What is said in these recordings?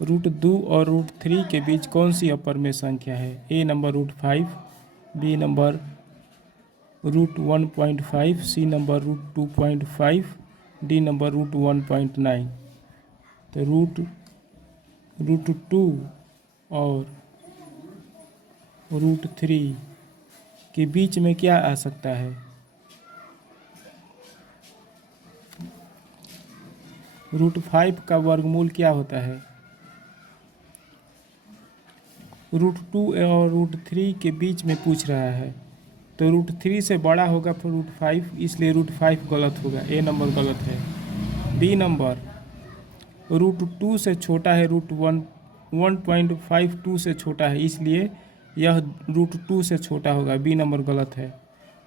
√2 और √3 के बीच कौन सी अपरमेय संख्या है? A number √5, B number √1.5, C number √2.5, D number √1.9। तो √2 और √3 के बीच में क्या आ सकता है? √5 का वर्गमूल क्या होता है? √2 और √3 के बीच में पूछ रहा है, तो √3 से बड़ा होगा फिर √5, इसलिए √5 गलत होगा, ए नंबर गलत है। बी नंबर √2 से छोटा है, √1.52 से छोटा है, इसलिए यह √2 से छोटा होगा, बी नंबर गलत है।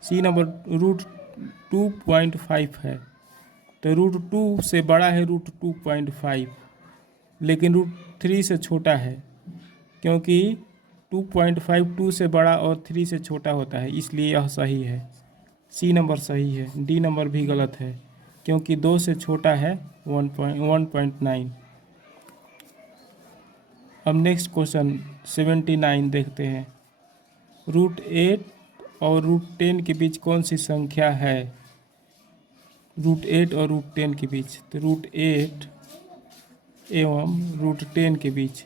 सी नंबर √2.5 है, तो √2 से बड़ा है √2.5, लेकिन √3 से छोटा है, क्योंकि 2.5 2 से बड़ा और 3 से छोटा होता है, इसलिए यह सही है। सी नंबर सही है। डी नंबर भी गलत है, क्योंकि 2 से छोटा है 1.9। अब नेक्स्ट क्वेश्चन 79 देखते हैं। √8 और √10 के बीच कौन सी संख्या है? √8 और √10 के बीच, तो √8 एवं √10 के बीच,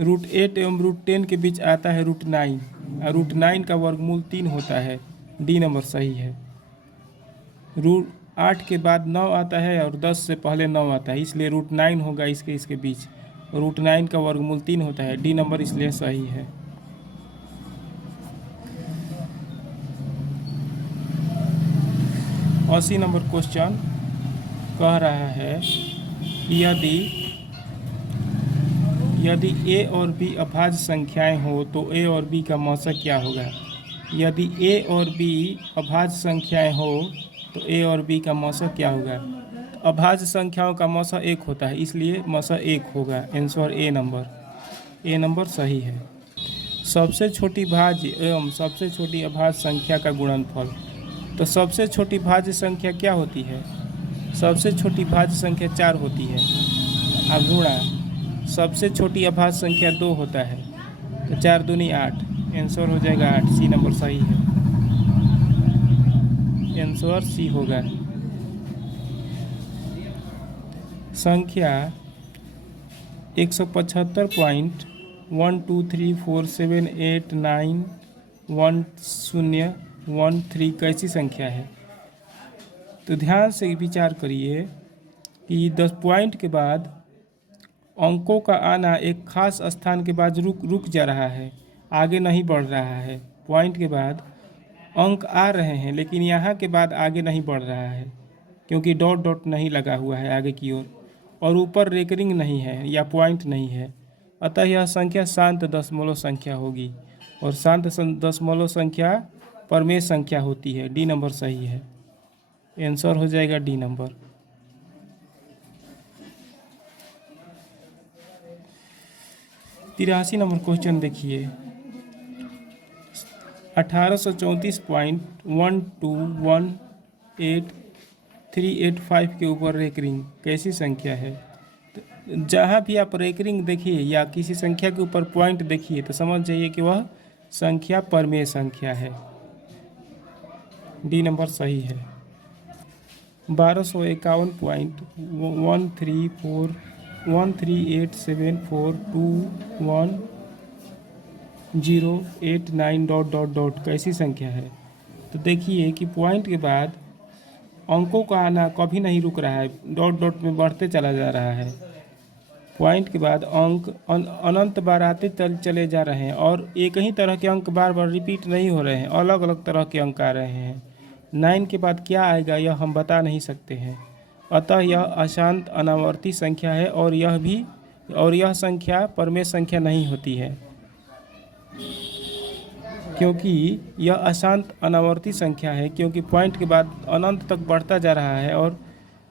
√8 एवं √10 के बीच आता है √9, और √9 का वर्गमूल 3 होता है, डी नंबर सही है। √8 के बाद 9 आता है और 10 से पहले 9 आता है, इसलिए √9 होगा इसके बीच, और √9 का वर्गमूल 3 होता है, डी नंबर इसलिए सही है। अस्सी नंबर क्वेश्चन कह रहा है कि यदि ए और बी अभाज्य संख्याएं हो तो ए और बी का मौसा क्या होगा? यदि ए और बी अभाज्य संख्याएं हो तो ए और बी का मौसा क्या होगा? अभाज्य संख्याओं का मौसा 1 होता है, इसलिए मौसा 1 होगा। आंसर ए नंबर सही है। सबसे छोटी भाज्य एवं सबसे छोटी अभाज्य संख्या का गुणनफल, तो सबसे छोटी भाज्य संख्या क्या होती है? सबसे छोटी भाज्य संख्या 4 होती है, और गुणा सबसे छोटी अभाज्य संख्या 2 होता है, तो 4 दूनी 8, आंसर हो जाएगा 8। सी नंबर सही है, आंसर सी होगा। संख्या 175.12347891013 कैसी संख्या है? तो ध्यान से विचार करिए कि 10 पॉइंट के बाद अंकों का आना एक खास स्थान के बाद रुक जा रहा है, आगे नहीं बढ़ रहा है। पॉइंट के बाद अंक आ रहे हैं, लेकिन यहाँ के बाद आगे नहीं बढ़ रहा है, क्योंकि डॉट डॉट नहीं लगा हुआ है आगे की ओर, और ऊपर रेकरिंग नहीं है या पॉइंट नहीं है। अतः यह संख्या शांत दशमलव संख्या होगी, और शांत दशमलव संख्या परमेय संख्या होती है। डी नंबर सही है, आंसर हो जाएगा डी नंबर। तिरासी नंबर क्वेश्चन देखिए। 1834.1218385 के ऊपर रेकरिंग कैसी संख्या है? तो जहाँ भी आप रेकरिंग देखिए या किसी संख्या के ऊपर पॉइंट देखिए, तो समझ जाइए कि वह संख्या परमेय संख्या है। डी नंबर सही है। 1281.1387421089 डॉट डॉट डॉट कैसी संख्या है? तो देखिए कि पॉइंट के बाद अंकों का आना कभी नहीं रुक रहा है, डॉट डॉट में बढ़ते चला जा रहा है। पॉइंट के बाद अंक अनंत बार आते चले जा रहे हैं, और एक ही तरह के अंक बार बार रिपीट नहीं हो रहे हैं, अलग अलग तरह के अंक आ रहे हैं। 9 के बाद क्या आएगा यह हम बता नहीं सकते हैं। अतः यह अशांत अनावर्ती संख्या है, और यह संख्या परमेय संख्या नहीं होती है, क्योंकि यह अशांत अनावर्ती संख्या है, क्योंकि पॉइंट के बाद अनंत तक बढ़ता जा रहा है, और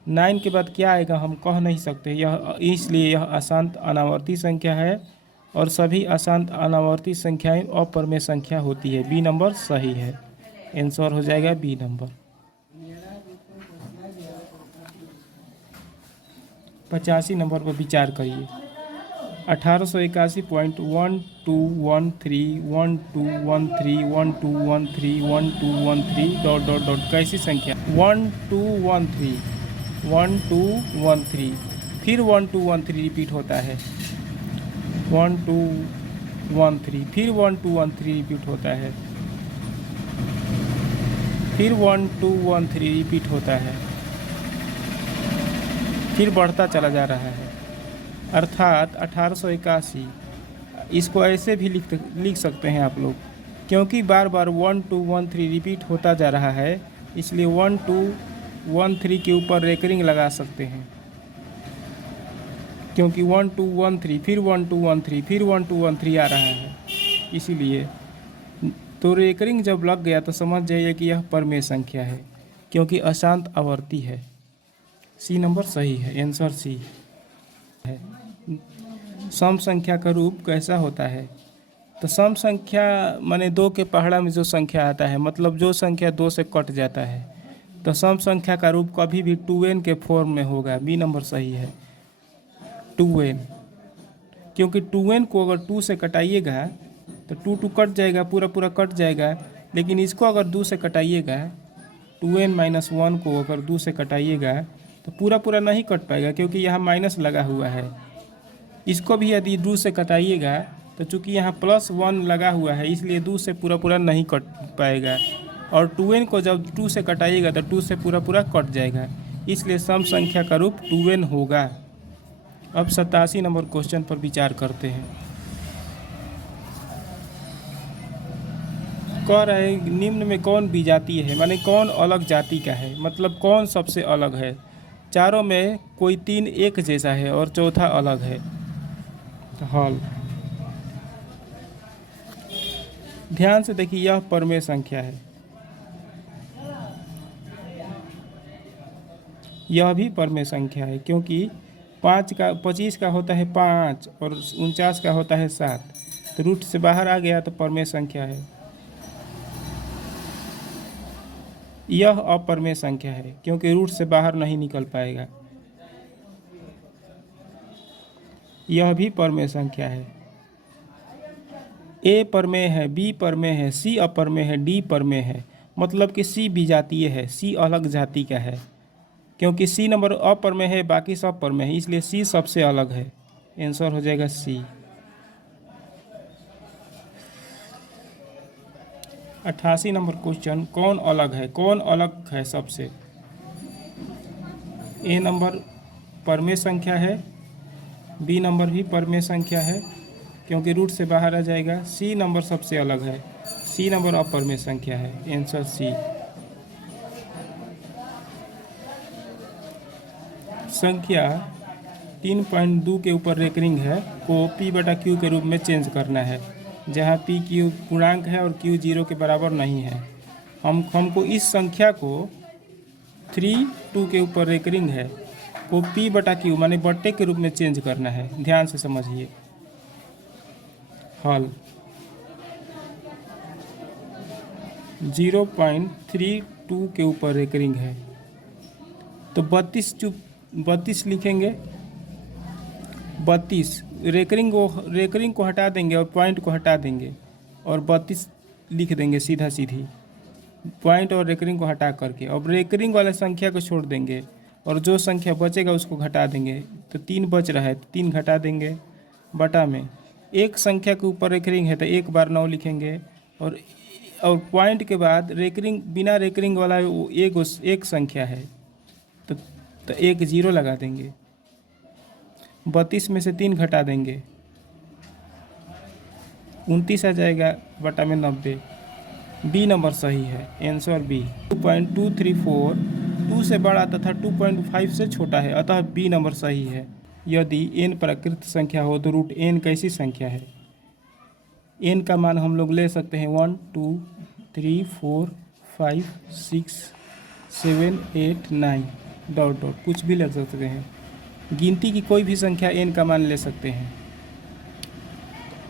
9 के बाद क्या आएगा हम कह नहीं सकते, इसलिए यह अशांत अनावर्ती संख्या है, और सभी अशांत अनावर्ती संख्याएं अपरमेय संख्या होती है। बी नंबर सही है, आंसर हो जाएगा बी नंबर। 85 नंबर पर विचार करिए। 1881.1213 डॉट डॉट डॉट कैसी संख्या 1213 फिर 1213 रिपीट होता है 1213 फिर 1213 रिपीट होता है फिर 1213 रिपीट होता है फिर बढ़ता चला जा रहा है अर्थात 1881। इसको ऐसे भी लिख सकते हैं आप लोग, क्योंकि बार बार 1213 रिपीट होता जा रहा है इसलिए 1213 के ऊपर रेकरिंग लगा सकते हैं, क्योंकि 1213 फिर 1213 फिर 1213 आ रहा है इसीलिए। तो रेकरिंग जब लग गया तो समझ जाइए कि यह परमेय संख्या है, क्योंकि अशांत आवर्ती है। सी नंबर सही है, आंसर सी है। सम संख्या का रूप कैसा होता है? तो सम संख्या माने 2 के पहाड़ा में जो संख्या आता है, मतलब जो संख्या 2 से कट जाता है, तो सम संख्या का रूप कभी भी 2n के फॉर्म में होगा। बी नंबर सही है, 2n, क्योंकि 2n को अगर 2 से कटाइएगा तो 2 कट जाएगा, पूरा पूरा कट जाएगा। लेकिन इसको अगर 2 से कटाइएगा, 2n-1 को अगर 2 से कटाइएगा तो पूरा पूरा नहीं कट पाएगा, क्योंकि यहाँ माइनस लगा हुआ है। इसको भी यदि 2 से कटाइएगा तो चूँकि यहाँ +1 लगा हुआ है इसलिए 2 से पूरा पूरा नहीं कट पाएगा, और 2n को जब 2 से कटाइएगा तो 2 से पूरा पूरा कट जाएगा, इसलिए सम संख्या का रूप 2n होगा। अब 87 नंबर क्वेश्चन पर विचार करते हैं। कह रहे हैं निम्न में कौन विजातीय है, माने कौन अलग जाति का है, मतलब कौन सबसे अलग है। चारों में कोई 3 एक जैसा है और चौथा अलग है। हल, ध्यान से देखिए, यह परमेय संख्या है, यह भी परमेय संख्या है, क्योंकि 25 का होता है 5 और 49 का होता है 7, तो रूट से बाहर आ गया तो परमेय संख्या है। यह अपरमेय संख्या है, क्योंकि रूट से बाहर नहीं निकल पाएगा। यह भी परमेय संख्या है। ए परमेय है, बी परमेय है, सी अपरमेय है, डी परमेय है, मतलब कि सी विजातीय है, सी अलग जाति का है, क्योंकि सी नंबर अपरमेय है, बाकी सब परमेय है, इसलिए सी सबसे अलग है। आंसर हो जाएगा सी। 88 नंबर क्वेश्चन, कौन अलग है, कौन अलग है सबसे। ए नंबर परमेय संख्या है, बी नंबर भी परमेय संख्या है, क्योंकि रूट से बाहर आ जाएगा। सी नंबर सबसे अलग है, सी नंबर अपरमेय संख्या है। Answer C. संख्या 3.2 के ऊपर रेकरिंग है को p/q के रूप में चेंज करना है, जहाँ p q पूर्णांक है और q 0 के बराबर नहीं है। हमको इस संख्या को 3.2 के ऊपर रेकरिंग है को p/q माने बट्टे के रूप में चेंज करना है। ध्यान से समझिए। हल, 0.32 के ऊपर रेकरिंग है तो 32 लिखेंगे। 32 रेकरिंग को हटा देंगे और पॉइंट को हटा देंगे और 32 लिख देंगे सीधा सीधी, पॉइंट और रेकरिंग को हटा करके। अब रेकरिंग वाले संख्या को छोड़ देंगे और जो संख्या बचेगा उसको घटा देंगे। तो 3 बच रहा है तो 3 घटा देंगे बटा में। एक संख्या के ऊपर रेकरिंग है तो एक बार 9 लिखेंगे, और पॉइंट के बाद रेकरिंग बिना रेकरिंग वाला वो एक संख्या है तो एक 0 लगा देंगे। 32 में से 3 घटा देंगे, 29 आ जाएगा बटा में 90। बी नंबर सही है, आंसर बी। 2.234 2 से बड़ा तथा 2.5 से छोटा है, अतः बी नंबर सही है। यदि n प्राकृत संख्या हो तो रूट n कैसी संख्या है। n का मान हम लोग ले सकते हैं 1 2 3 4 5 6 7 8 9 डॉट डॉट, कुछ भी ले सकते हैं। गिनती की कोई भी संख्या n का मान ले सकते हैं।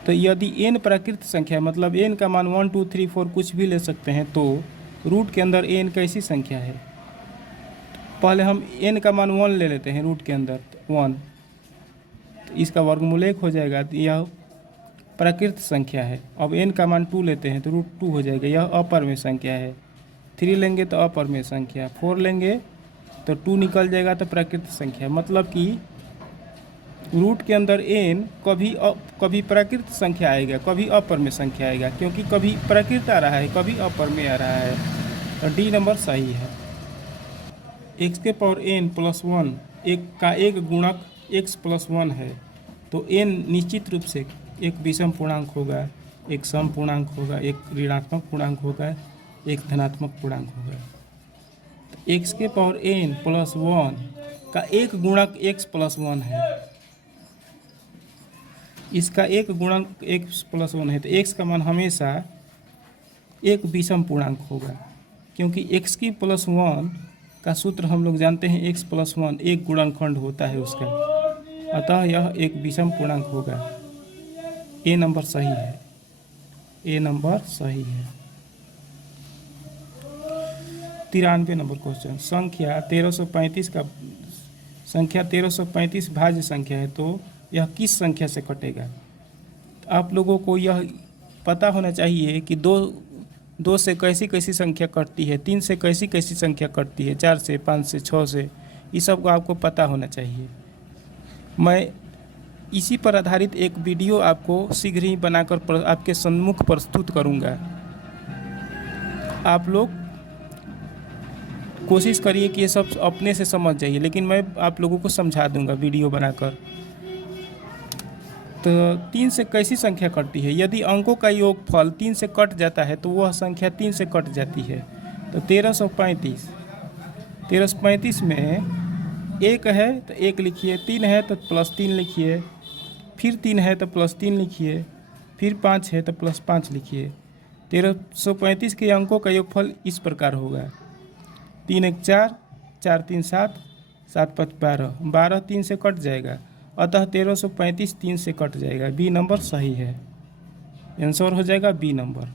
तो यदि n प्राकृत संख्या मतलब n का मान 1 2 3 4 कुछ भी ले सकते हैं, तो रूट के अंदर n कैसी संख्या है। पहले हम n का मान 1 ले लेते हैं रूट के अंदर, 1, तो इसका वर्गमूल 1 हो जाएगा। तो यह प्राकृत संख्या है। अब n का मान 2 लेते हैं तो √2 हो जाएगा। यह अपरमेय संख्या है। 3 लेंगे तो अपरमेय संख्या, 4 लेंगे तो 2 निकल जाएगा तो प्राकृत संख्या। मतलब कि रूट के अंदर n कभी प्राकृत संख्या आएगा, कभी अपरमेय संख्या आएगा, क्योंकि कभी प्राकृत आ रहा है, कभी अपरमेय आ रहा है। तो डी नंबर सही है। x के पावर n प्लस 1 का एक गुणक x प्लस 1 है, तो n निश्चित रूप से एक विषम पूर्णांक होगा, एक सम पूर्णांक होगा, एक ऋणात्मक पूर्णांक होगा, एक धनात्मक पूर्णांक होगा। तो x के पावर n प्लस 1 का एक गुणक x प्लस 1 है, इसका एक गुणक x प्लस 1 है, तो x का मान हमेशा एक विषम पूर्णांक होगा, क्योंकि x की प्लस 1 का सूत्र हम लोग जानते हैं, x प्लस 1 एक गुणनखंड होता है उसका, अतः यह एक विषम पूर्णांक होगा। ए नंबर सही है, ए नंबर सही है। 93 नंबर क्वेश्चन, संख्या 1335 भाज्य संख्या है, तो यह किस संख्या से कटेगा? तो आप लोगों को यह पता होना चाहिए कि दो से कैसी कैसी संख्या कटती है, 3 से कैसी कैसी संख्या कटती है, 4 से, 5 से, 6 से, इस सब को आपको पता होना चाहिए। मैं इसी पर आधारित एक वीडियो आपको शीघ्र ही बनाकर आपके सम्मुख प्रस्तुत करूंगा। आप लोग कोशिश करिए कि ये सब अपने से समझ जाइए, लेकिन मैं आप लोगों को समझा दूंगा वीडियो बनाकर। तो 3 से कैसी संख्या कटती है? यदि अंकों का योगफल 3 से कट जाता है तो वह संख्या 3 से कट जाती है। तो 1335 में 1 है तो 1 लिखिए, 3 है तो प्लस 3 लिखिए, फिर 3 है तो प्लस 3 लिखिए, फिर 5 है तो प्लस 5 लिखिए। 1335 के अंकों का योगफल इस प्रकार होगा, 3 1 4, 4 3 7, 7 5 12, 12 3 से कट जाएगा, अतः 1335 3 से कट जाएगा। बी नंबर सही है, आंसर हो जाएगा बी नंबर।